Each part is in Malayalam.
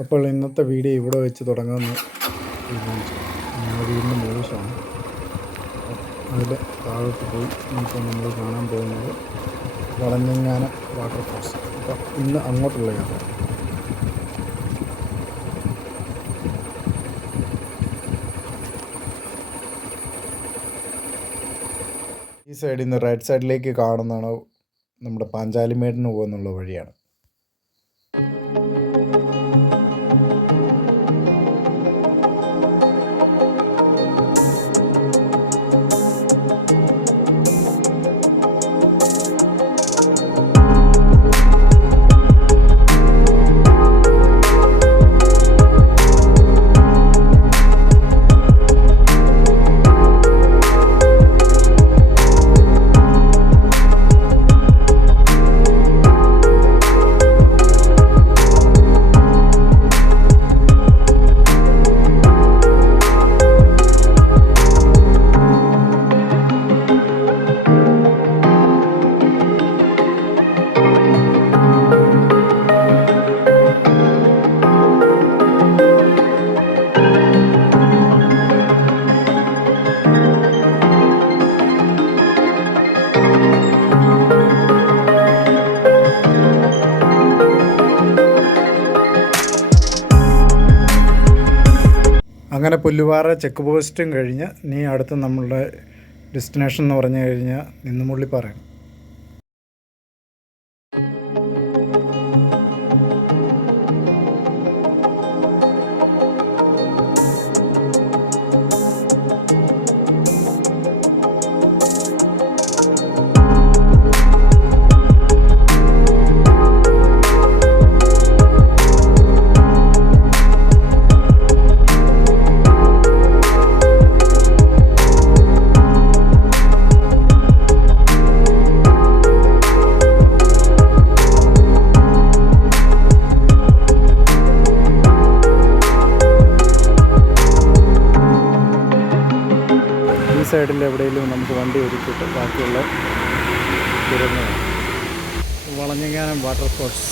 അപ്പോൾ ഇന്നത്തെ വീഡിയോ ഇവിടെ വെച്ച് തുടങ്ങാമെന്ന് തീരുമാനിച്ചു. നമ്മുടെ വീടിൻ്റെ മോശമാണ്. അതിൽ താഴോട്ട് പോയി ഇപ്പോൾ നമ്മൾ കാണാൻ പോകുന്നത് വളഞ്ഞെങ്ങാനം വാട്ടർഫോൾസ്. അപ്പോൾ ഇന്ന് അങ്ങോട്ടുള്ള യാത്ര. ഈ സൈഡിൽ നിന്ന് റൈറ്റ് സൈഡിലേക്ക് കാണുന്നതാണ് നമ്മുടെ പാഞ്ചാലിമേടിന് പോകുന്നുള്ള വഴിയാണ്. അങ്ങനെ പുല്ലുപാറ ചെക്ക് പോസ്റ്റും കഴിഞ്ഞ് ഇനി അടുത്ത് നമ്മളുടെ ഡെസ്റ്റിനേഷൻ എന്ന് പറഞ്ഞു കഴിഞ്ഞാൽ നിന്നുമുള്ളിപ്പാറയാണ്. സൈഡിൽ എവിടെയെങ്കിലും നമുക്ക് വണ്ടി ഒരുക്കിയിട്ട് ബാക്കിയുള്ള ദുരന്തമാണ്. വളഞ്ഞെങ്ങാനം വാട്ടർഫോൾസ്,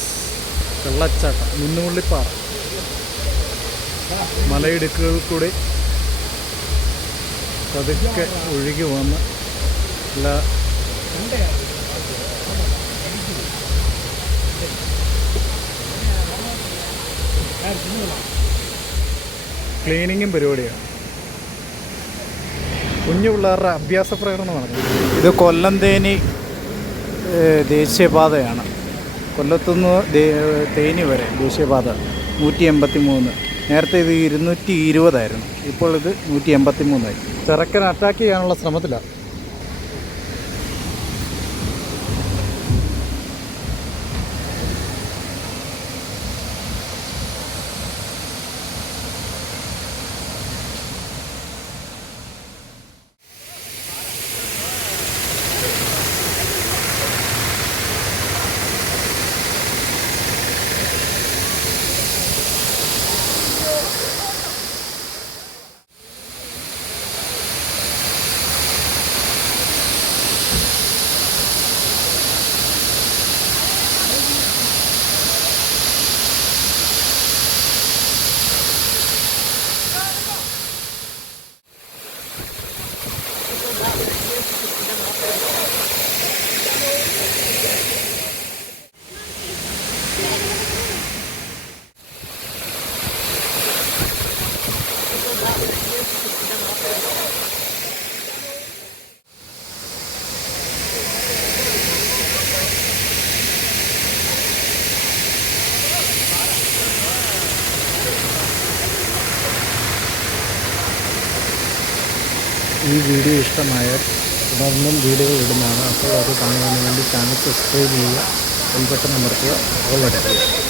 വെള്ളച്ചാട്ടം, നിന്നുമുള്ളിപ്പാറ, മലയിടുക്കുകളിൽ കൂടി പതുക്കെ ഒഴുകി വന്ന് എല്ലാ ക്ലീനിങ്ങും പരിപാടിയാണ്. കുഞ്ഞു പിള്ളേരുടെ അഭ്യാസ പ്രകടനമാണ്. ഇത് കൊല്ലം തേനി ദേശീയപാതയാണ്. കൊല്ലത്തുനിന്ന് തേനി വരെ ദേശീയപാത 183. നേരത്തെ ഇത് 220 ഇപ്പോൾ ഇത് 183. ചെറുക്കൻ അറ്റാക്ക് ചെയ്യാനുള്ള ശ്രമത്തിലാണ്. ഈ വീഡിയോ ഇഷ്ടമായാൽ തുടർന്നും വീഡിയോകൾ ഇടുന്നതാണ്. അപ്പോൾ അത് കാണുന്നതിന് വേണ്ടി ചാനൽ സബ്സ്ക്രൈബ് ചെയ്യുക, ബെൽ ബട്ടൺ അമർത്തുക, ഓൾ അടിക്കുക.